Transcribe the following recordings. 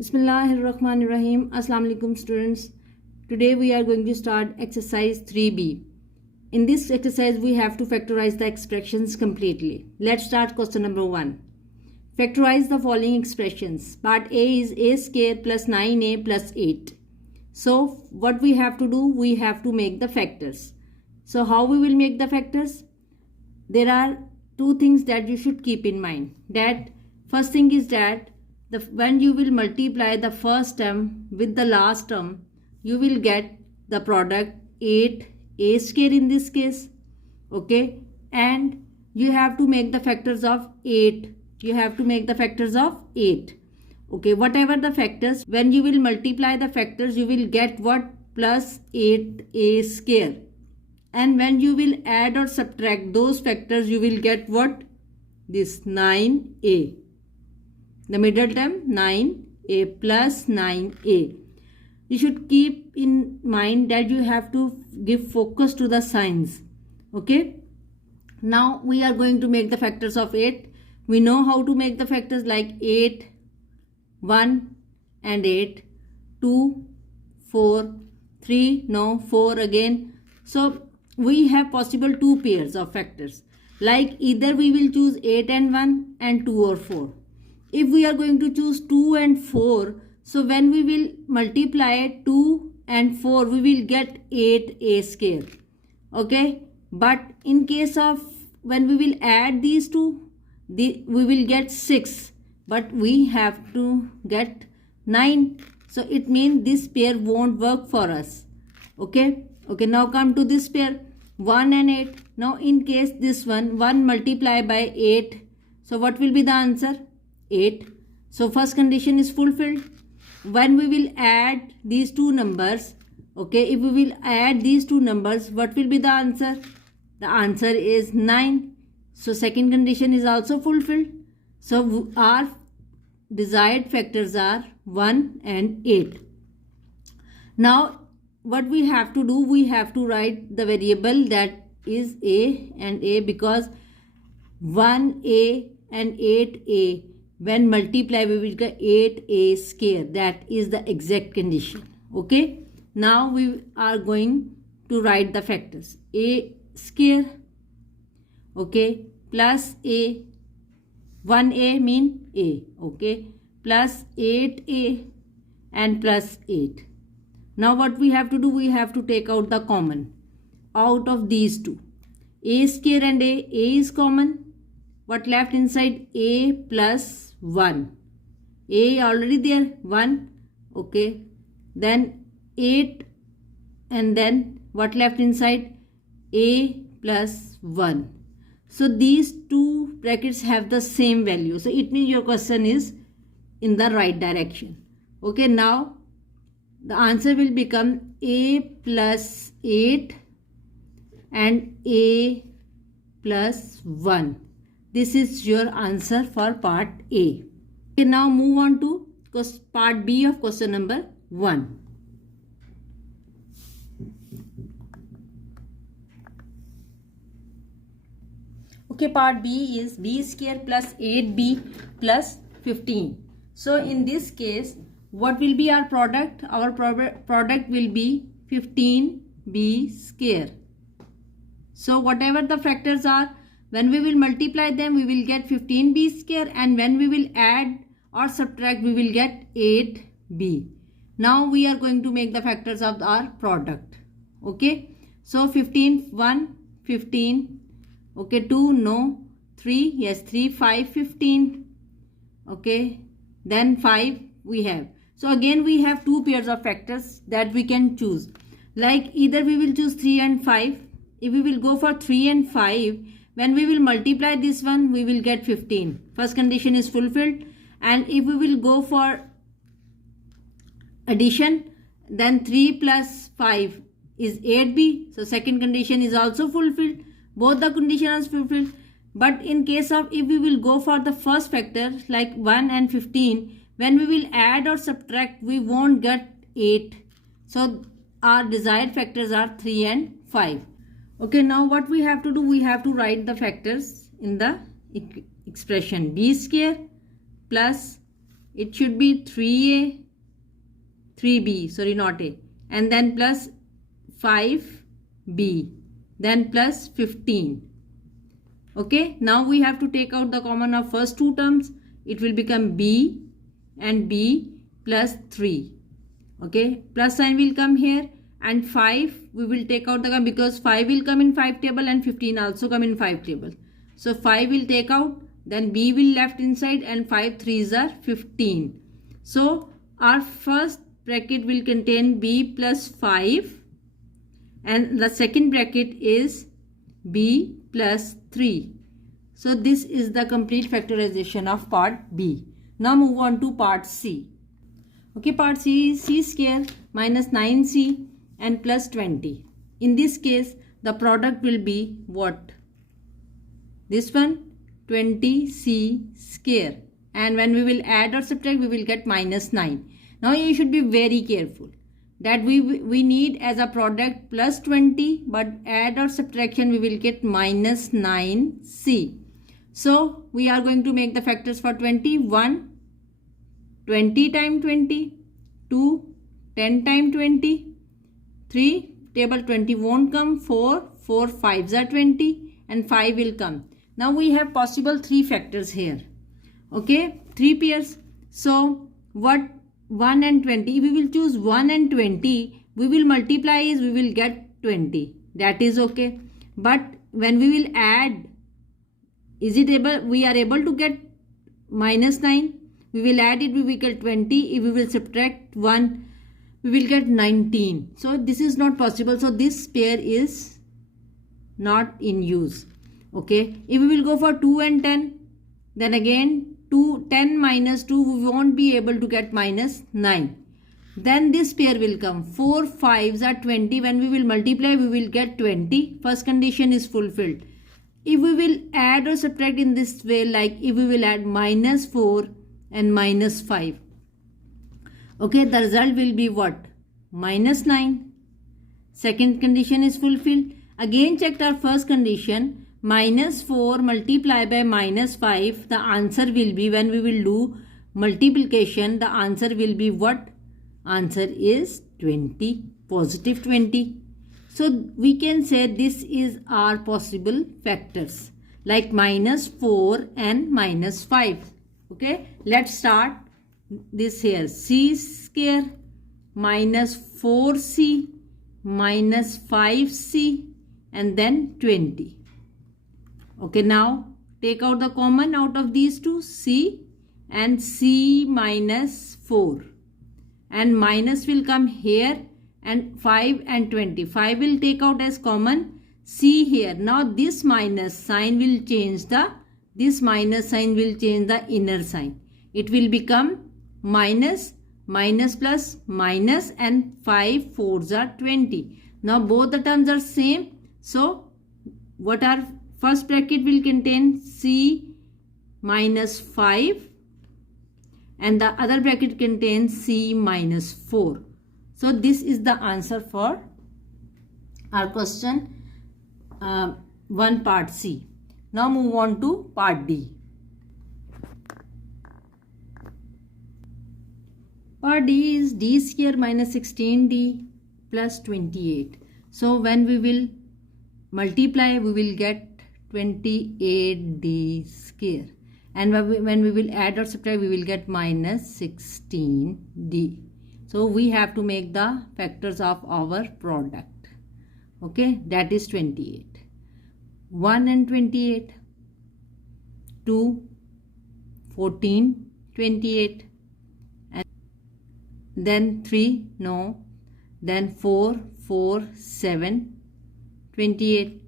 Bismillahirrahmanirrahim. Assalamu alaikum students. Today we are going to start exercise 3b. In this exercise we have to factorize the expressions completely. Let's start question number 1. Factorize the following expressions. Part A is a square plus 9a plus 8. So what we have to do, we have to make the factors. So how we will make the factors? There are two things that you should keep in mind. That first thing is that when you will multiply the first term with the last term, you will get the product 8a square in this case. Okay, and you have to make the factors of 8. You have to make the factors of 8. Okay, whatever the factors, when you will multiply the factors, you will get what? Plus 8a square. And when you will add or subtract those factors, you will get what? This 9a. The middle term 9a plus 9a. You should keep in mind that you have to give focus to the signs. Okay. Now we are going to make the factors of 8. We know how to make the factors like 8, 1 and 8, 2, 4, 3, no, 4 again. So we have possible two pairs of factors. Like either we will choose 8 and 1 and 2 or 4. If we are going to choose 2 and 4, so when we will multiply 2 and 4, we will get 8a square. Okay. But in case of when we will add these two, we will get 6. But we have to get 9. So it means this pair won't work for us. Okay. Okay. Now come to this pair 1 and 8. Now in case this one multiplied by 8. So what will be the answer? 8. So first condition is fulfilled. When we will add these two numbers, okay, if we will add these two numbers, what will be the answer? The answer is 9. So second condition is also fulfilled. So our desired factors are 1 and 8. Now what we have to do, we have to write the variable that is a and a, because 1a and 8a, when multiply we will get 8a square. That is the exact condition. Okay. Now we are going to write the factors. A square, okay, plus a, 1a mean a, okay, plus 8a and plus 8. Now what we have to do, we have to take out the common out of these two. A square and a is common. What left inside? A plus 1. A already there, 1. Okay. Then 8 and then what left inside? A plus 1. So these two brackets have the same value. So it means your question is in the right direction. Okay. Now the answer will become a plus 8 and a plus 1. This is your answer for part A. Okay, now move on to part B of question number 1. Okay, part B is b square plus 8b plus 15. So in this case, what will be our product? Our product will be 15b square. So whatever the factors are, when we will multiply them, we will get 15b square, and when we will add or subtract, we will get 8b. Now we are going to make the factors of our product. Okay. So 15, 1, 15. Okay, 2, no. 3, yes, 3, 5, 15. Okay. Then 5 we have. So again we have two pairs of factors that we can choose. Like either we will choose 3 and 5. If we will go for 3 and 5, when we will multiply this one, we will get 15. First condition is fulfilled. And if we will go for addition, then 3 plus 5 is 8b. So second condition is also fulfilled. Both the conditions are fulfilled. But in case of if we will go for the first factor like 1 and 15, when we will add or subtract, we won't get 8. So our desired factors are 3 and 5. Okay, now what we have to do, we have to write the factors in the expression b square plus it should be 3a, 3b, sorry, not a, and then plus 5b, then plus 15. Okay, now we have to take out the common of first two terms. It will become b and b plus 3. Okay, plus sign will come here, and 5 we will take out the, because 5 will come in 5 table and 15 also come in 5 table. So 5 will take out, then b will left inside, and 5 3s are 15. So our first bracket will contain b plus 5, and the second bracket is b plus 3. So this is the complete factorization of part B. Now move on to part C. Okay, part C is c square minus 9c and plus 20. In this case, the product will be what? This one, 20c square. And when we will add or subtract, we will get minus 9. Now you should be very careful that we need as a product plus 20, but add or subtraction we will get minus 9c. So we are going to make the factors for 20. 1, 20 times 20, 2, 10 times 20, 3, table 20 won't come, 4, 4 5s are 20, and 5 will come. Now we have possible 3 factors here. Okay, 3 pairs. So what? 1 and 20. If we will choose 1 and 20, we will multiply is we will get 20. That is okay. But when we will add, is it able? We are able to get minus 9. We will add it, we will get 20. If we will subtract 1, we will get 19. So this is not possible. So this pair is not in use. Okay. If we will go for 2 and 10, then again 10 minus 2, we won't be able to get minus 9. Then this pair will come. 4 5s are 20. When we will multiply, we will get 20. First condition is fulfilled. If we will add or subtract in this way, like if we will add minus 4 and minus 5. Okay, the result will be what? Minus 9. Second condition is fulfilled. Again checked our first condition. Minus 4 multiplied by minus 5. The answer will be, when we will do multiplication, the answer will be what? Answer is 20. Positive 20. So we can say this is our possible factors, like minus 4 and minus 5. Okay, let's start this here. C square minus 4c minus 5c and then 20. Okay, now take out the common out of these two, c and c minus 4, and minus will come here, and 5 and 20. 5 will take out as common, c here. Now this minus sign will change the inner sign. It will become minus, minus plus minus, and 5 4s are 20. Now both the terms are same. So what are first bracket will contain c minus 5 and the other bracket contains c minus 4. So this is the answer for our question 1 part C. Now move on to part D. Part D is d square minus 16d plus 28. So when we will multiply, we will get 28d square, and when we will add or subtract, we will get minus 16d. So we have to make the factors of our product. Okay, that is 28. 1 and 28, 2, 14, 28, and then 3, no, then 4, 4, 7, 28,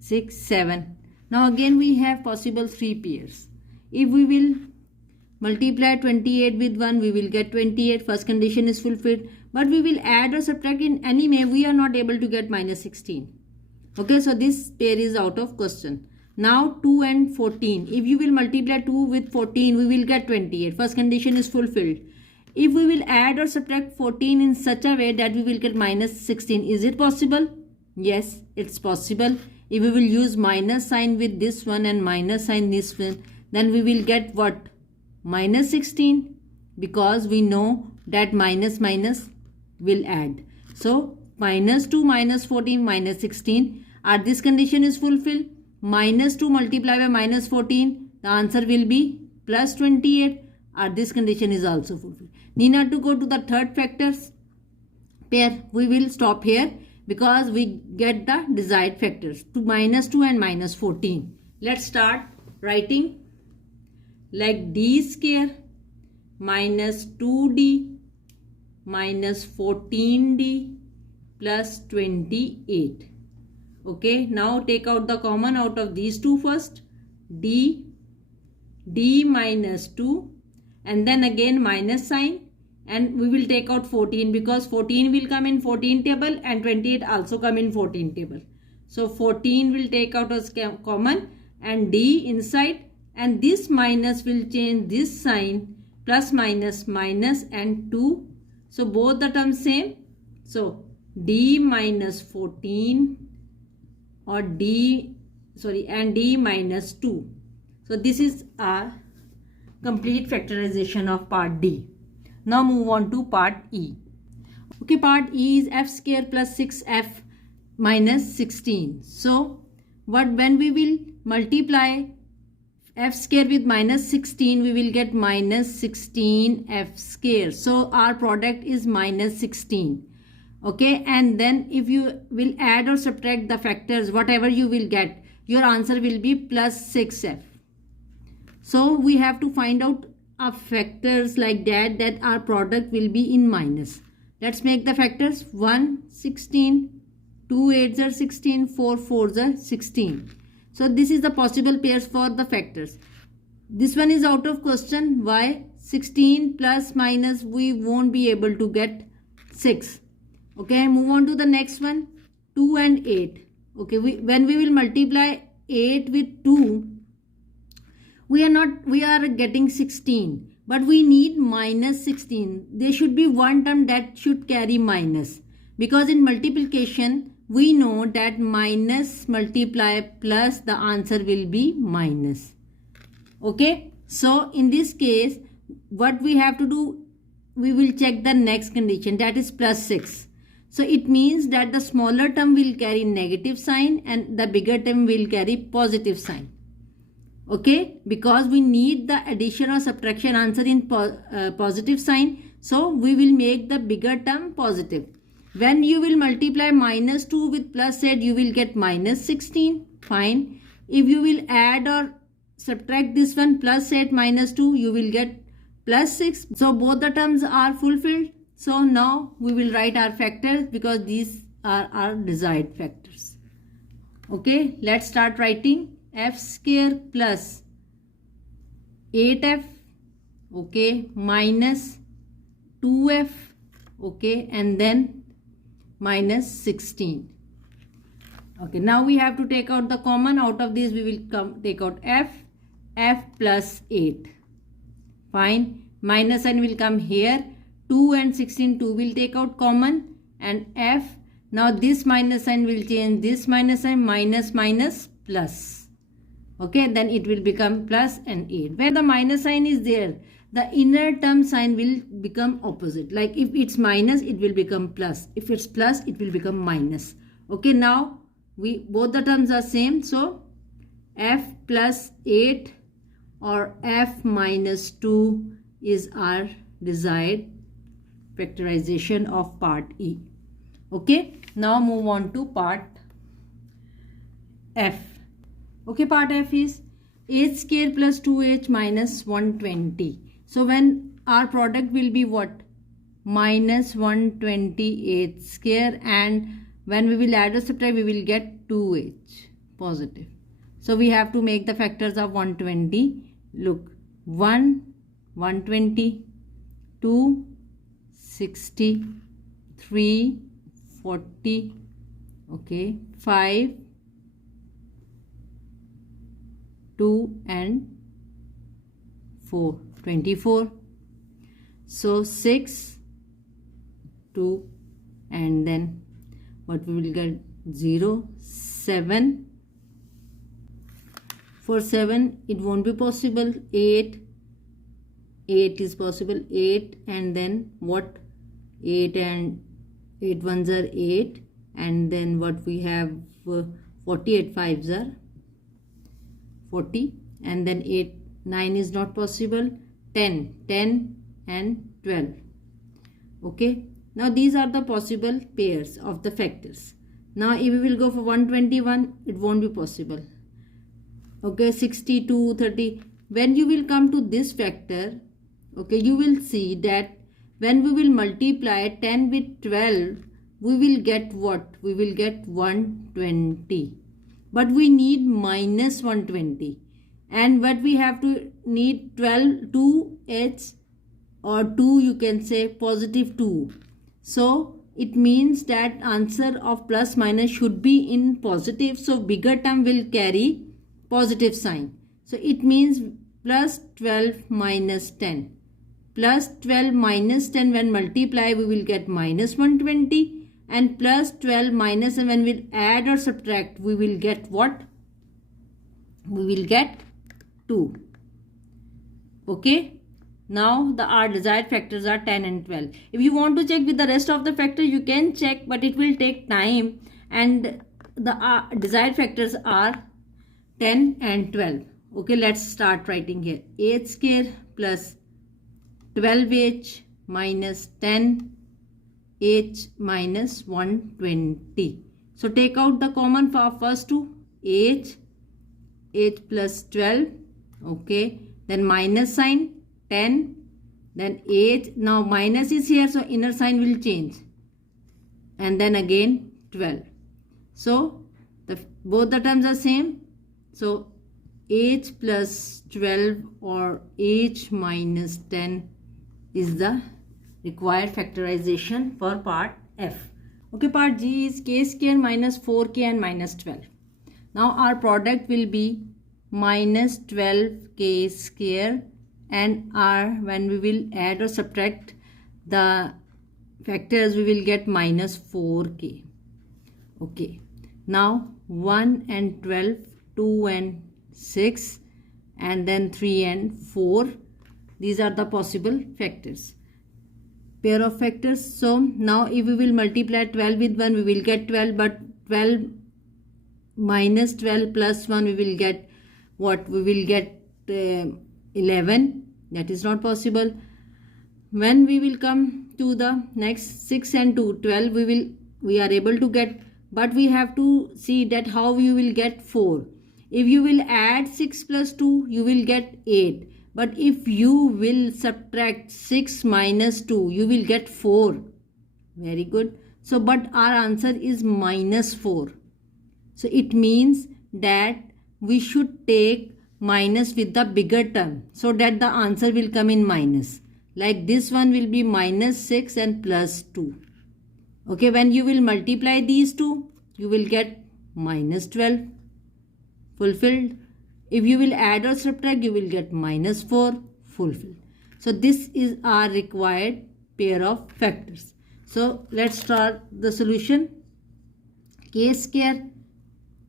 6, 7. Now again we have possible 3 pairs. If we will multiply 28 with 1, we will get 28. First condition is fulfilled. But we will add or subtract in any way, we are not able to get minus 16. Okay, so this pair is out of question. Now 2 and 14. If you will multiply 2 with 14, we will get 28. First condition is fulfilled. If we will add or subtract 14 in such a way that we will get minus 16, is it possible? Yes, it's possible. If we will use minus sign with this one and minus sign this one, then we will get what? Minus 16. because we know that minus minus will add. So minus 2 minus 14 minus 16. Are this condition is fulfilled? Minus 2 multiplied by minus 14. The answer will be plus 28. Are this condition is also fulfilled? Need not to go to the third factors pair. We will stop here because we get the desired factors to minus 2 and minus 14. Let's start writing like d square minus 2d minus 14d plus 28. Okay, now take out the common out of these two first. D minus 2 and then again minus sign, and we will take out 14 because 14 will come in 14 table and 28 also come in 14 table. So 14 will take out as common and d inside, and this minus will change this sign, plus minus minus and 2. So both the terms same. So d minus 14 or and d minus 2. So this is our complete factorization of part D. Now move on to part E. Okay, part E is f square plus 6f minus 16. So when we will multiply f square with minus 16, we will get minus 16 f square. So our product is minus 16. Okay, and then if you will add or subtract the factors, whatever you will get, your answer will be plus 6f. So we have to find out factors like that our product will be in minus. Let's make the factors. 1 16, 2 8s are 16, 4 4s are 16. So this is the possible pairs for the factors. This one is out of question. Why? 16 plus minus we won't be able to get 6. Okay, move on to the next one. 2 and 8. Okay, when we will multiply 8 with 2, we are getting 16, but we need minus 16. There should be one term that should carry minus, because in multiplication we know that minus multiply plus the answer will be minus. Okay, so in this case what we have to do, we will check the next condition, that is plus 6. So it means that the smaller term will carry negative sign and the bigger term will carry positive sign. Okay, because we need the addition or subtraction answer in positive sign, so we will make the bigger term positive. When you will multiply minus 2 with plus 8, you will get minus 16. Fine. If you will add or subtract this one, plus 8 minus 2, you will get plus 6. So both the terms are fulfilled. So now we will write our factors because these are our desired factors. Okay, let's start writing. F square plus 8f, okay, minus 2f, okay, and then minus 16. Okay, now we have to take out the common. Out of this we will take out f plus 8. Fine. Minus sign will come here. 2 and 16, 2 will take out common, and f. Now this minus sign will change this minus sign, minus minus plus. Okay, then it will become plus and 8. Where the minus sign is there, the inner term sign will become opposite. Like if it's minus, it will become plus. If it's plus, it will become minus. Okay, now both the terms are same. So f plus 8 or f minus 2 is our desired factorization of part E. Okay, now move on to part F. Okay, part F is h square plus 2h minus 120. So when our product will be what? Minus 128 square, and when we will add or subtract, we will get 2h positive. So we have to make the factors of 120. Look, 1, 120, 2, 60, 3, 40, okay, 5, 2 and 4, 24. So 6, 2, and then what we will get? 0, 7. For 7 it won't be possible. 8, 8 is possible. 8 and then what? 8 and 8 ones are 8, and then what we have, 48 fives are 40, and then 8 9 is not possible. 10 and 12. Okay, now these are the possible pairs of the factors. Now if we will go for 121, it won't be possible. Okay, 62, 30. When you will come to this factor, okay, you will see that when we will multiply 10 with 12, we will get what? We will get 120. But we need minus 120. And what we have to need 12, 2h, or 2 you can say positive 2. So it means that answer of plus minus should be in positive. So bigger term will carry positive sign. So it means plus 12 minus 10. Plus 12 minus 10, when multiply we will get minus 120, and plus 12 minus, and when we add or subtract we will get what? We will get 2. Okay. Now our desired factors are 10 and 12. If you want to check with the rest of the factors, you can check, but it will take time, and the desired factors are 10 and 12. Okay, let's start writing here. H square plus 12h minus 10h minus 120. So take out the common for first two. H plus 12. Okay, then minus sign 10, then h. Now minus is here, so inner sign will change, and then again 12. So both the terms are same. So h plus 12 or h minus 10 is the required factorization for part F. Okay, part G is k square minus 4k and minus 12. Now our product will be minus 12k square, and when we will add or subtract the factors we will get minus 4k. Okay, now 1 and 12, 2 and 6, and then 3 and 4. These are the possible factors, pair of factors. So now if we will multiply 12 with 1 we will get 12, but 12 minus 12 plus 1 we will get what? We will get 11. That is not possible. When we will come to the next 6 and 2, 12 we are able to get, but we have to see that how you will get 4. If you will add 6 plus 2 you will get 8, but if you will subtract 6 minus 2 you will get 4. Very good. So but our answer is minus 4. So it means that we should take minus with the bigger term, so that the answer will come in minus. Like this one will be minus 6 and plus 2. Okay, when you will multiply these two you will get minus 12. Fulfilled. If you will add or subtract you will get minus 4. Fulfilled. So this is our required pair of factors. So let's start the solution. K square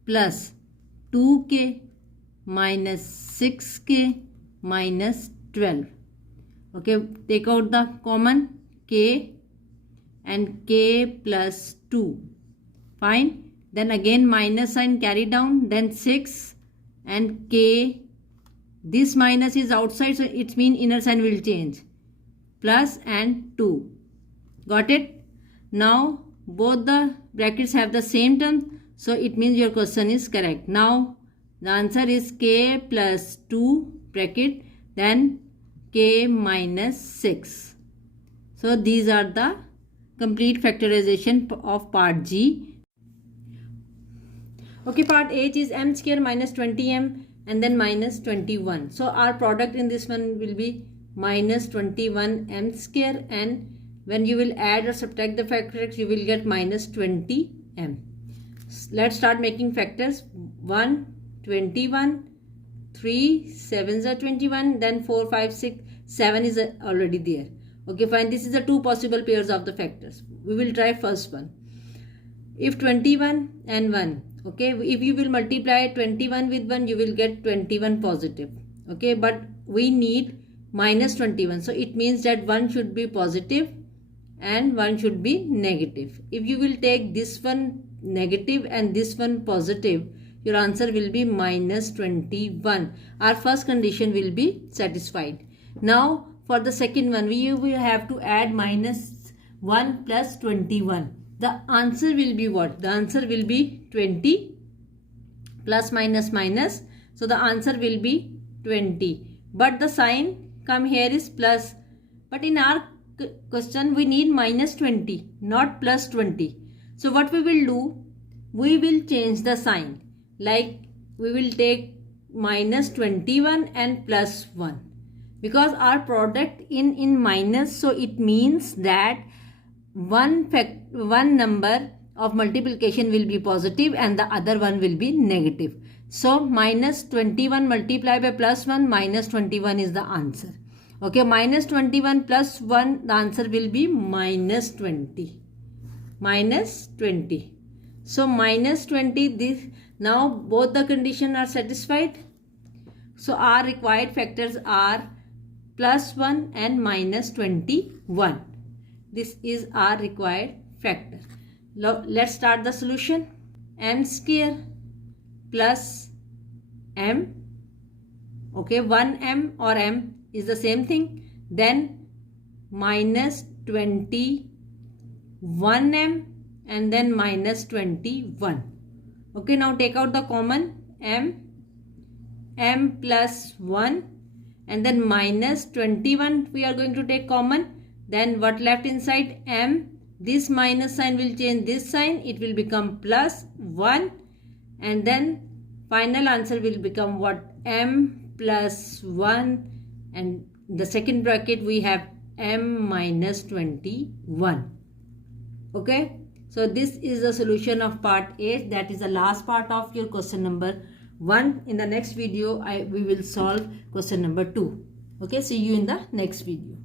plus 2k minus 6k minus 12. Okay, take out the common k, and k plus 2. Fine. Then again minus sign carry down, then 6 and k. This minus is outside, so it means inner sign will change. Plus and 2. Got it? Now both the brackets have the same term, so it means your question is correct. Now the answer is k plus 2 bracket, then k minus 6. So these are the complete factorization of part G. Okay, part H is m square minus 20m and then minus 21. So our product in this one will be minus 21m square, and when you will add or subtract the factors you will get minus 20m. Let's start making factors. 1, 21, 3, 7s are 21, then 4, 5, 6, 7 is already there. Okay, fine. This is the two possible pairs of the factors. We will try first one. If 21 and 1, okay, if you will multiply 21 with 1 you will get 21 positive. Okay, but we need minus 21. So it means that one should be positive and one should be negative. If you will take this one negative and this one positive, your answer will be minus 21. Our first condition will be satisfied. Now for the second one, we will have to add minus 1 plus 21. The answer will be what? The answer will be 20 plus minus minus. So the answer will be 20. But the sign come here is plus. But in our question we need minus 20, not plus 20. So what we will do? We will change the sign. Like we will take minus 21 and plus 1. Because our product in minus, so it means that one number of multiplication will be positive and the other one will be negative. So minus 21 multiplied by plus 1, minus 21 is the answer. Okay, minus 21 plus 1, the answer will be minus 20. Minus 20. So minus 20, this now both the conditions are satisfied. So our required factors are plus 1 and minus 21. This is our required factor. Let's start the solution. M square plus m. Okay, 1m or m is the same thing. Then minus 21m and then minus 21. Okay, now take out the common m plus 1 and then minus 21 we are going to take common. Then what left inside? M. This minus sign will change this sign. It will become plus 1 and then final answer will become what? M plus 1 and the second bracket we have m minus 21. Okay. So this is the solution of part A. That is the last part of your question number 1. In the next video, we will solve question number 2. Okay. See you in the next video.